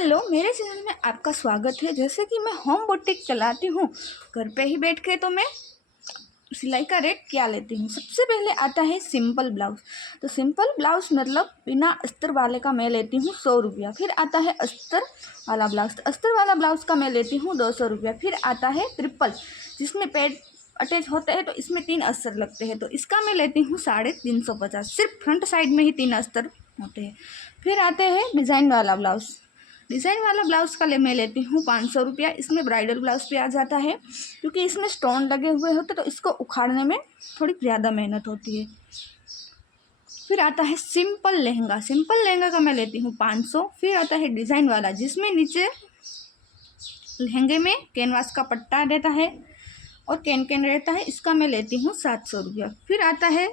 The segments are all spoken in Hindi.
हेलो, मेरे चैनल में आपका स्वागत है। जैसे कि मैं होम बुटीक चलाती हूँ घर पे ही बैठ के, तो मैं सिलाई का रेट क्या लेती हूँ। सबसे पहले आता है सिंपल ब्लाउज। तो सिंपल ब्लाउज मतलब बिना अस्तर वाले का मैं लेती हूँ 100 रुपया। फिर आता है अस्तर वाला ब्लाउज। तो अस्तर वाला ब्लाउज का मैं लेती हूँ 200 रुपया। फिर आता है ट्रिपल, जिसमें पैड अटैच होते हैं, तो इसमें 3 अस्तर लगते हैं, तो इसका मैं लेती हूँ 350। सिर्फ फ्रंट साइड में ही 3 अस्तर होते हैं। फिर आते हैं डिज़ाइन वाला ब्लाउज। डिज़ाइन वाला ब्लाउज़ का मैं लेती हूँ 500 रुपया। इसमें ब्राइडल ब्लाउज़ पे आ जाता है, क्योंकि इसमें स्टोन लगे हुए होते, तो इसको उखाड़ने में थोड़ी ज़्यादा मेहनत होती है। फिर आता है सिंपल लहंगा। सिंपल लहंगा का मैं लेती हूँ 500। फिर आता है डिज़ाइन वाला, जिसमें नीचे लहंगे में कैनवास का पट्टा रहता है और कैन रहता है, इसका मैं लेती हूँ 700 रुपया। फिर आता है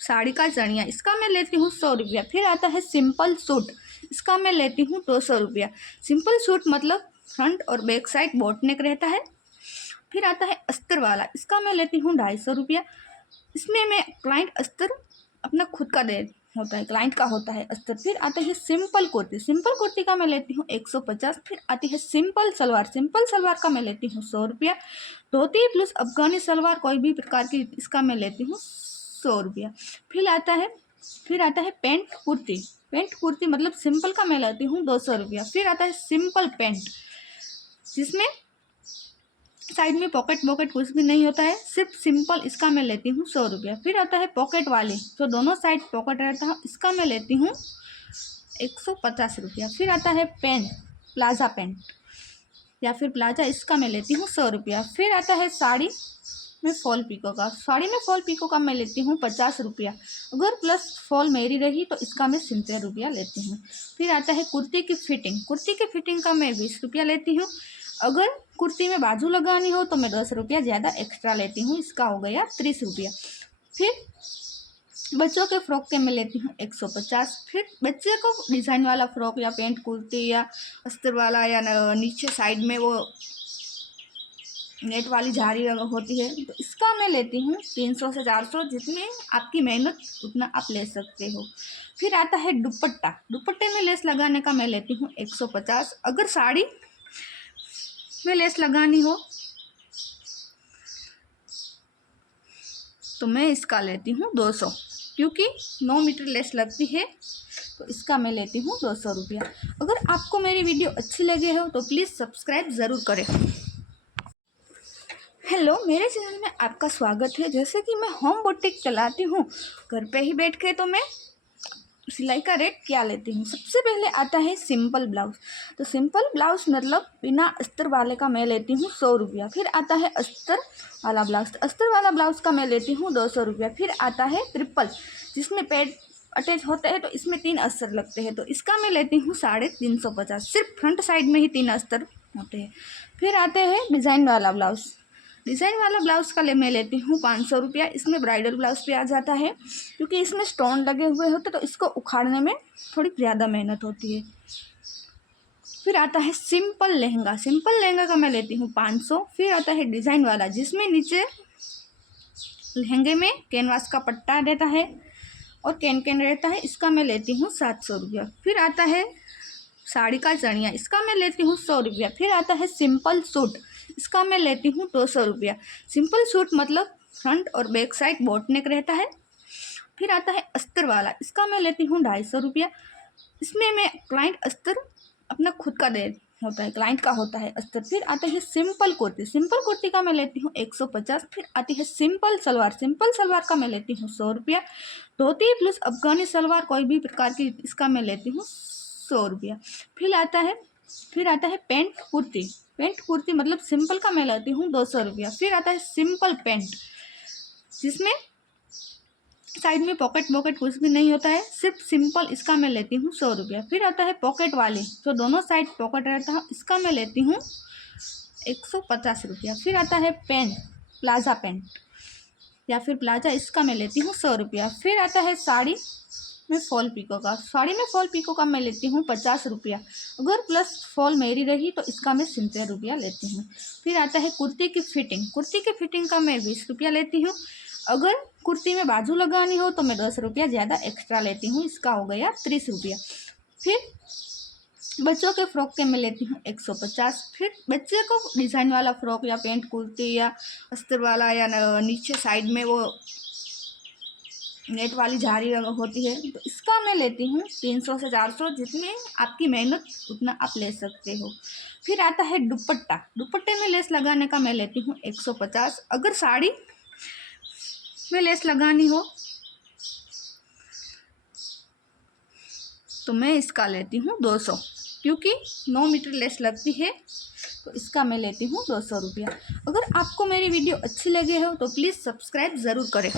साड़ी का चनिया, इसका मैं लेती हूँ 100 रुपया। फिर आता है सिंपल सूट, इसका मैं लेती हूँ 200 रुपया। सिंपल सूट मतलब फ्रंट और बैक साइड बोट नेक रहता है। फिर आता है अस्तर वाला, इसका मैं लेती हूँ 250 रुपया। इसमें मैं क्लाइंट अस्तर अपना खुद का दे होता है, क्लाइंट का होता है अस्तर। फिर आता है सिंपल कुर्ती। सिंपल कुर्ती का मैं लेती हूँ 150। फिर आती है सिंपल सलवार। सिंपल सलवार का मैं लेती हूँ 100 रुपया। धोती प्लस अफगानी सलवार कोई भी प्रकार की, इसका मैं लेती हूँ 100 रुपया। फिर आता है पेंट कुर्ती। पेंट कुर्ती मतलब सिंपल का मैं लेती हूँ 200 रुपया। फिर आता है सिंपल पेंट, जिसमें साइड में पॉकेट कुछ भी नहीं होता है, सिर्फ सिंपल, इसका मैं लेती हूँ 100 रुपया। फिर आता है पॉकेट वाली, जो दोनों साइड पॉकेट रहता है, इसका मैं लेती हूँ 150 रुपया। फिर आता है पेंट, प्लाजा पेंट या फिर प्लाजा, इसका मैं लेती हूँ 100 रुपया। फिर आता है साड़ी में फॉल पिको का। साड़ी में फॉल पिको का मैं लेती हूँ 50 रुपया। अगर प्लस फॉल मेरी रही तो इसका मैं 70 रुपया लेती हूँ। फिर आता है कुर्ती की फिटिंग। कुर्ती की फिटिंग का मैं 20 रुपया लेती हूँ। अगर कुर्ती में बाजू लगानी हो तो मैं 10 रुपया ज़्यादा एक्स्ट्रा लेती हूँ, इसका हो गया 30 रुपया। फिर बच्चों के फ्रॉक के मैं लेती हूँ 150। फिर बच्चे को डिज़ाइन वाला फ्रॉक या पेंट कुर्ती या अस्तर वाला या नीचे साइड में वो नेट वाली झाड़ी होती है, तो इसका मैं लेती हूँ 300 से 400। जितनी आपकी मेहनत उतना आप ले सकते हो। फिर आता है दुपट्टा। दुपट्टे में लेस लगाने का मैं लेती हूँ 150। अगर साड़ी में लेस लगानी हो तो मैं इसका लेती हूँ 200, क्योंकि 9 मीटर लेस लगती है, तो इसका मैं लेती हूँ 200 रुपया। अगर आपको मेरी वीडियो अच्छी लगे हो तो प्लीज़ सब्सक्राइब ज़रूर करें। हेलो, मेरे चैनल में आपका स्वागत है। जैसे कि मैं होम बुटीक चलाती हूँ घर पे ही बैठ के, तो मैं सिलाई का रेट क्या लेती हूँ। सबसे पहले आता है सिंपल ब्लाउज। तो सिंपल ब्लाउज मतलब बिना अस्तर वाले का मैं लेती हूँ 100 रुपया। फिर आता है अस्तर वाला ब्लाउज। तो अस्तर वाला ब्लाउज का मैं लेती हूँ 200 रुपया। फिर आता है ट्रिपल, जिसमें पैड अटैच होते हैं, तो इसमें 3 अस्तर लगते हैं, तो इसका मैं लेती हूँ 350। सिर्फ फ्रंट साइड में ही 3 अस्तर होते हैं। फिर आते हैं डिज़ाइन वाला ब्लाउज। डिज़ाइन वाला ब्लाउज़ का मैं लेती हूँ 500 रुपया। इसमें ब्राइडल ब्लाउज़ पे आ जाता है, क्योंकि इसमें स्टोन लगे हुए होते, तो इसको उखाड़ने में थोड़ी ज़्यादा मेहनत होती है। फिर आता है सिंपल लहंगा। सिंपल लहंगा का मैं लेती हूँ 500। फिर आता है डिज़ाइन वाला, जिसमें नीचे लहंगे में कैनवास का पट्टा रहता है और कैन रहता है, इसका मैं लेती हूँ 700 रुपया। फिर आता है साड़ी का चनिया, इसका मैं लेती हूँ 100 रुपया। फिर आता है सिंपल सूट, इसका मैं लेती हूँ 200 रुपया। सिंपल सूट मतलब फ्रंट और बैक साइड बोट नेक रहता है। फिर आता है अस्तर वाला, इसका मैं लेती हूँ 250 रुपया। इसमें मैं क्लाइंट अस्तर अपना खुद का दे होता है, क्लाइंट का होता है अस्तर। फिर आता है सिंपल कुर्ती। सिंपल कुर्ती का मैं लेती हूँ 150। फिर आती है सिंपल सलवार। सिंपल सलवार का मैं लेती हूँ 100 रुपया। धोती प्लस अफगानी सलवार कोई भी प्रकार की, इसका मैं लेती हूँ 100 रुपया। फिर आता है पेंट कुर्ती। पेंट कुर्ती मतलब सिंपल का मैं लेती हूँ 200 रुपया। फिर आता है सिंपल पेंट, जिसमें साइड में पॉकेट कुछ भी नहीं होता है, सिर्फ सिंपल, इसका मैं लेती हूँ 100 रुपया। फिर आता है पॉकेट वाली, जो दोनों साइड पॉकेट रहता है, इसका मैं लेती हूँ 150 रुपया। फिर आता है पेंट, प्लाजा पेंट या फिर प्लाजा, इसका मैं लेती हूँ 100 रुपया। फिर आता है साड़ी में फॉल पिको का। साड़ी में फॉल पिको का मैं लेती हूँ 50 रुपया। अगर प्लस फॉल मेरी रही तो इसका मैं 70 रुपया लेती हूँ। फिर आता है कुर्ती की फिटिंग। कुर्ती की फिटिंग का मैं 20 रुपया लेती हूँ। अगर कुर्ती में बाजू लगानी हो तो मैं 10 रुपया ज़्यादा एक्स्ट्रा लेती हूँ, इसका हो गया 30 रुपया। फिर बच्चों के फ्रॉक के मैं लेती हूँ 150। फिर बच्चे को डिज़ाइन वाला फ्रॉक या पेंट कुर्ती या अस्तर वाला या नीचे साइड में वो नेट वाली झाड़ी होती है, तो इसका मैं लेती हूँ 300 से 400। जितनी आपकी मेहनत उतना आप ले सकते हो। फिर आता है दुपट्टा। दुपट्टे में लेस लगाने का मैं लेती हूँ 150। अगर साड़ी में लेस लगानी हो तो मैं इसका लेती हूँ 200, क्योंकि 9 मीटर लेस लगती है, तो इसका मैं लेती हूँ 200 रुपया। अगर आपको मेरी वीडियो अच्छी लगी हो तो प्लीज़ सब्सक्राइब ज़रूर करें।